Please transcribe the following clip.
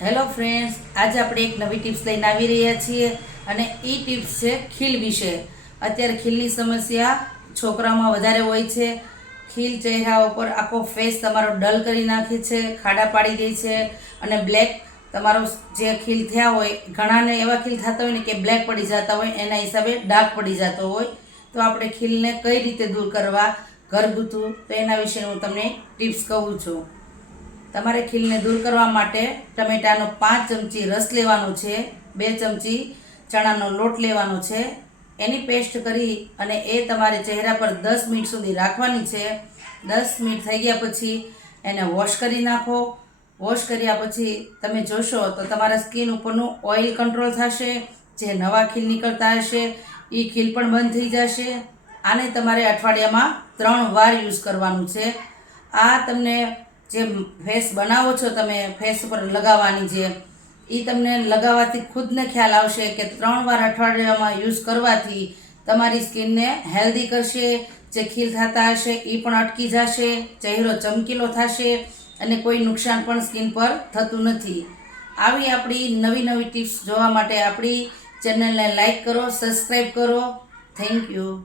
Hello friends, આજે આપણે એક નવી ટિપ્સ લઈને આવી રહ્યા છીએ અને એ ટિપ્સ છે ખીલ વિશે. અત્યારે ખીલની સમસ્યા છોકરાઓમાં વધારે હોય છે. ખીલ ચહેરા ઉપર આખો ફેસ તમારો ડલ કરી નાખે છે, ખાડા પાડી દે છે અને બ્લેક તમારો જે ખીલ થયા હોય, ઘણાને એવા ખીલ થતા હોય ને કે બ્લેક પડી જતા હોય, એના હિસાબે ડાર્ક પડી જતો હોય. તો આપણે ખીલને કઈ રીતે દૂર કરવા ઘરગથ્થુ, તો એના વિશે હું તમને ટિપ્સ કહું છું. તમારે ખીલને દૂર કરવા માટે ટમેટાનો 5 ચમચી રસ લેવાનો છે, 2 ચમચી ચણાનો લોટ લેવાનો છે, એની પેસ્ટ કરી અને એ તમારે ચહેરા પર 10 મિનિટ સુધી રાખવાની છે. 10 મિનિટ થઈ ગયા પછી એને વોશ કરી નાખો. વોશ કર્યા પછી તમે જોશો તો તમારા સ્કિન ઉપરનું ઓઇલ કંટ્રોલ થશે. જે નવા ખીલ નીકળતા હશે એ ખીલ પણ બંધ થઈ જશે. આને તમારે અઠવાડિયામાં 3 વાર યુઝ કરવાનું છે. આ તમને જે ફેસ બનાવો છો, તમે ફેસ ઉપર લગાવવાની જે, એ તમને લગાવવાથી ખુદને ખ્યાલ આવશે કે 3 વાર અઠવાડિયામાં યુઝ કરવાથી તમારી સ્કિનને હેલ્ધી કરશે. જે ખીલ થતા હશે એ પણ અટકી જશે, ચહેરો ચમકીલો થશે અને કોઈ નુકસાન પણ સ્કિન પર થતું નથી. આવી આપણી નવી નવી ટિપ્સ જોવા માટે આપણી ચેનલને લાઈક કરો, સબસ્ક્રાઈબ કરો. Thank you.